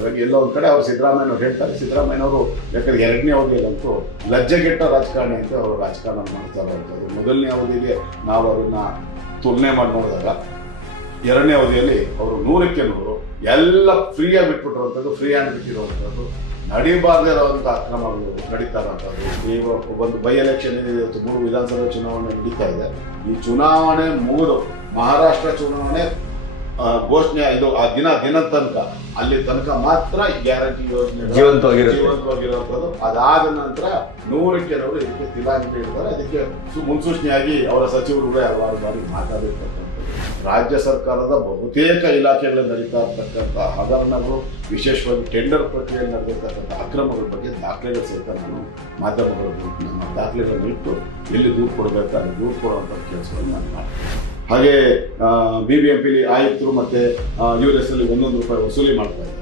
ಹಾಗಾಗಿ ಎಲ್ಲೋ ಒಂದು ಕಡೆ ಅವರು ಸಿದ್ದರಾಮಯ್ಯನವ್ರು ಹೇಳ್ತಾರೆ, ಸಿದ್ದರಾಮಯ್ಯನವರು ಯಾಕಂದ್ರೆ ಎರಡನೇ ಅವಧಿಯಲ್ಲಂತೂ ಲಜ್ಜೆಗೆಟ್ಟ ರಾಜಕಾರಣಿ ಅಂತ ಅವರು ರಾಜಕಾರಣ ಮಾಡ್ತಾ ಇರೋದು. ಮೊದಲನೇ ಅವಧಿಗೆ ನಾವು ಅದನ್ನು ತುಲನೆ ಮಾಡಿ ನೋಡಿದಾಗ ಎರಡನೇ ಅವಧಿಯಲ್ಲಿ ಅವರು 100ಕ್ಕೆ 100 ಎಲ್ಲ ಫ್ರೀಯಾಗಿ ಬಿಟ್ಬಿಟ್ಟಿರುವಂಥದ್ದು, ಫ್ರೀ ಹ್ಯಾಂಡ್ ಬಿಟ್ಟಿರುವಂಥದ್ದು, ನಡೀಬಾರ್ದೇ ಇರುವಂಥ ಅಕ್ರಮಗಳು ನಡೀತಾ ಇರೋಂಥದ್ದು. ಈಗ ಒಂದು ಬೈ ಎಲೆಕ್ಷನ್ ಏನಿದೆ, 3 ವಿಧಾನಸಭೆ ಚುನಾವಣೆ ನಡೀತಾ ಇದೆ. ಈ ಚುನಾವಣೆ ಮುಗಿದು ಮಹಾರಾಷ್ಟ್ರ ಚುನಾವಣೆ ಘೋಷಣೆ ಇದು ಆ ದಿನ ತನಕ ಅಲ್ಲಿ ತನಕ ಮಾತ್ರ ಗ್ಯಾರಂಟಿ ಯೋಜನೆ ಜೀವಂತವಾಗಿರುವಂಥದ್ದು. ಅದಾದ ನಂತರ 100ಕ್ಕೆ 100 ಇದಕ್ಕೆ ತಿಲಾಂಜಲಿ ಇಡ್ತಾರೆ. ಅದಕ್ಕೆ ಮುನ್ಸೂಚನೆಯಾಗಿ ಅವರ ಸಚಿವರು ಕೂಡ ಹಲವಾರು ಬಾರಿ ಮಾತಾಡಿರ್ತಕ್ಕಂಥದ್ದು. ರಾಜ್ಯ ಸರ್ಕಾರದ ಬಹುತೇಕ ಇಲಾಖೆಗಳಲ್ಲಿ ನಡೀತಾ ಇರ್ತಕ್ಕಂಥ ಹಗರಣಗಳು, ವಿಶೇಷವಾಗಿ ಟೆಂಡರ್ ಪ್ರಕ್ರಿಯೆಯಲ್ಲಿ ನಡೆದಿರ್ತಕ್ಕಂಥ ಅಕ್ರಮಗಳ ಬಗ್ಗೆ ದಾಖಲೆಗಳು ಸಹಿತ ನಾನು ಮಾಧ್ಯಮಗಳ ನಮ್ಮ ದಾಖಲೆಗಳನ್ನು ಇಟ್ಟು ಎಲ್ಲಿ ದೂರು ಕೊಡಬೇಕಾದ್ರೆ ದೂರು ಕೊಡುವಂಥ ಕೆಲಸವನ್ನು ನಾನು ಮಾಡ್ತೀನಿ. ಹಾಗೆ BBMP ಆಯುಕ್ತರು ಮತ್ತು ಇವರ ಹೆಸರಲ್ಲಿ 1 ರೂಪಾಯಿ ವಸೂಲಿ ಮಾಡ್ತಾ ಇದ್ದಾರೆ.